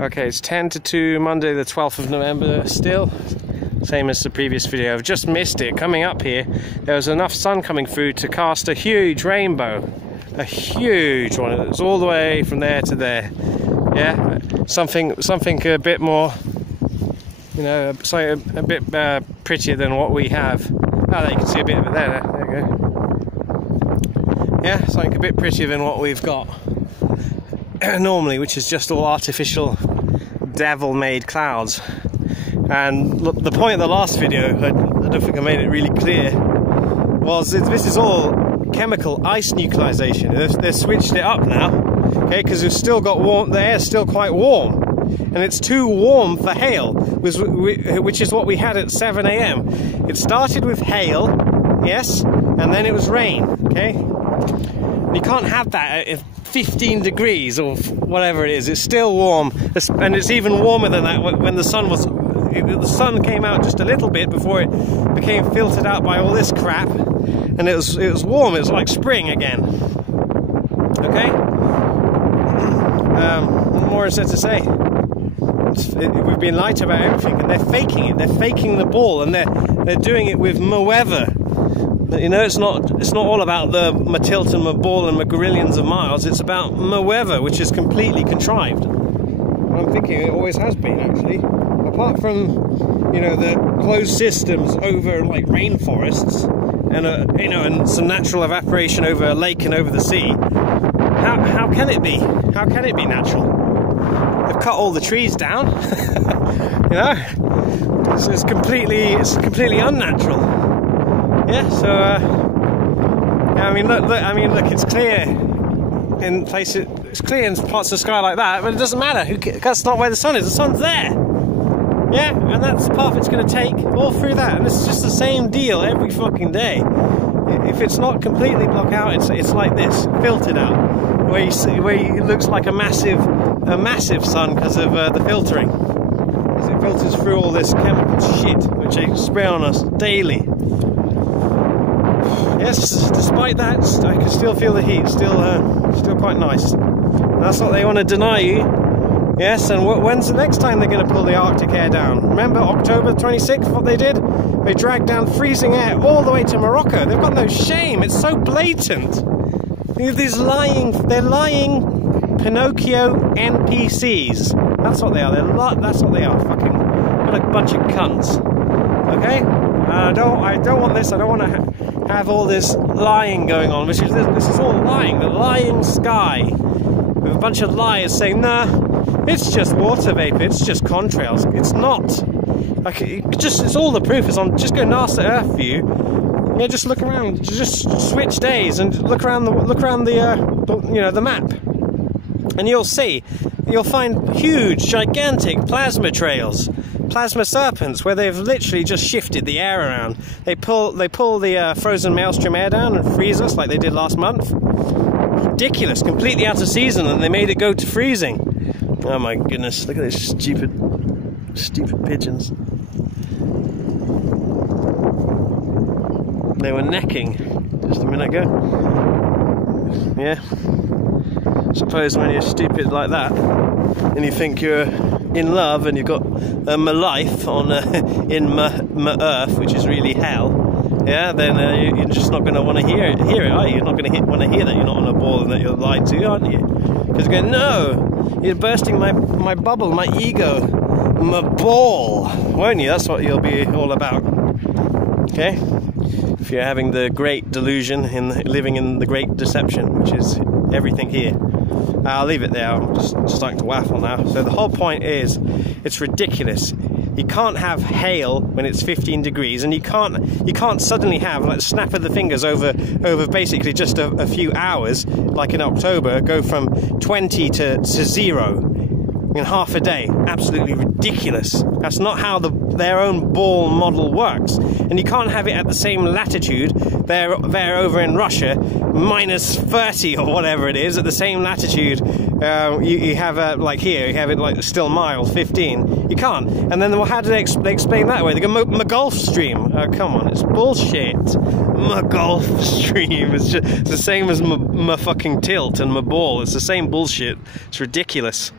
Okay, it's 10 to 2, Monday the 12th of November still. Same as the previous video. I've just missed it. Coming up here, there was enough sun coming through to cast a huge rainbow. A huge one. It was all the way from there to there. Yeah, something a bit more, you know, something a bit prettier than what we have. Oh, there you can see a bit of it there. There you go. Yeah, something a bit prettier than what we've got normally, which is just all artificial devil-made clouds. And look, the point of the last video, I don't think I made it really clear, was this is all chemical ice nuclearization. They've switched it up now, okay, because we've still got warm, the air's still quite warm, and it's too warm for hail, which is what we had at 7 AM. It started with hail, yes, and then it was rain, okay? You can't have that at 15 degrees or whatever it is. It's still warm, and it's even warmer than that when the sun was. The sun came out just a little bit before it became filtered out by all this crap, and it was warm. It was like spring again. Okay. What more is there to say? We've been lied to about everything, and they're faking it. They're faking the ball, and they're doing it with my weather. You know, it's not all about the my tilt and my ball and my grillions of miles. It's about my weather, which is completely contrived. I'm thinking it always has been, actually. Apart from, you know, the closed systems over like rainforests and you know, and some natural evaporation over a lake and over the sea. How can it be? How can it be natural? They've cut all the trees down. You know, it's completely unnatural. Yeah, so yeah, I mean, look, it's clear in places. It's clear in parts of the sky like that, but it doesn't matter. That's not where the sun is. The sun's there. Yeah, and that's the path it's going to take all through that, and it's just the same deal every fucking day. If it's not completely blocked out, it's like this, filtered out, where you see, it looks like a massive sun because of the filtering, as it filters through all this chemical shit which they spray on us daily. Yes, despite that, I can still feel the heat, still quite nice. And that's what they want to deny you. Yes, and when's the next time they're going to pull the Arctic air down? Remember October 26th, what they did? They dragged down freezing air all the way to Morocco. They've got no shame. It's so blatant. They're lying Pinocchio NPCs. That's what they are. That's what they are. Fucking what a bunch of cunts. Okay? I don't want this. I don't want to have all this lying going on. This is all lying. The lying sky with a bunch of liars saying, nah, it's just water vapor. It's just contrails. It's not. Like, it's all the proof is on. Just go NASA Earth view. Yeah, just look around. Just switch days and look around the you know, the map, and you'll see. You'll find huge, gigantic plasma trails. Plasma serpents, where they've literally just shifted the air around. They pull the frozen maelstrom air down and freeze us like they did last month. Ridiculous, completely out of season, and they made it go to freezing. Oh my goodness, look at these stupid pigeons. They were necking just a minute ago. Yeah. Suppose when you're stupid like that, and you think you're in love and you've got my life on in my Earth, which is really hell, yeah, then you're just not going to want to hear it, are you? You're not going to want to hear that you're not on a ball and that you're lied to, aren't you? Because you're going, no, you're bursting my bubble, my ego, my ball, won't you? That's what you'll be all about. Okay? If you're having the great delusion in living in the great deception, which is everything here. I'll leave it there. I'm just starting to waffle now. So the whole point is, it's ridiculous. You can't have hail when it's 15 degrees, and you can't suddenly have, like, snap of the fingers over basically just a few hours, like in October, go from 20 to 0 in half a day. Absolutely ridiculous. That's not how their own ball model works. And you can't have it at the same latitude. They're over in Russia, minus 30 or whatever it is, at the same latitude. You have like here, you have it like still mild, 15. You can't. And then how do they explain that way? They go, my Gulf Stream. Oh, come on, it's bullshit. My Gulf Stream. It's the same as my fucking tilt and my ball. It's the same bullshit. It's ridiculous.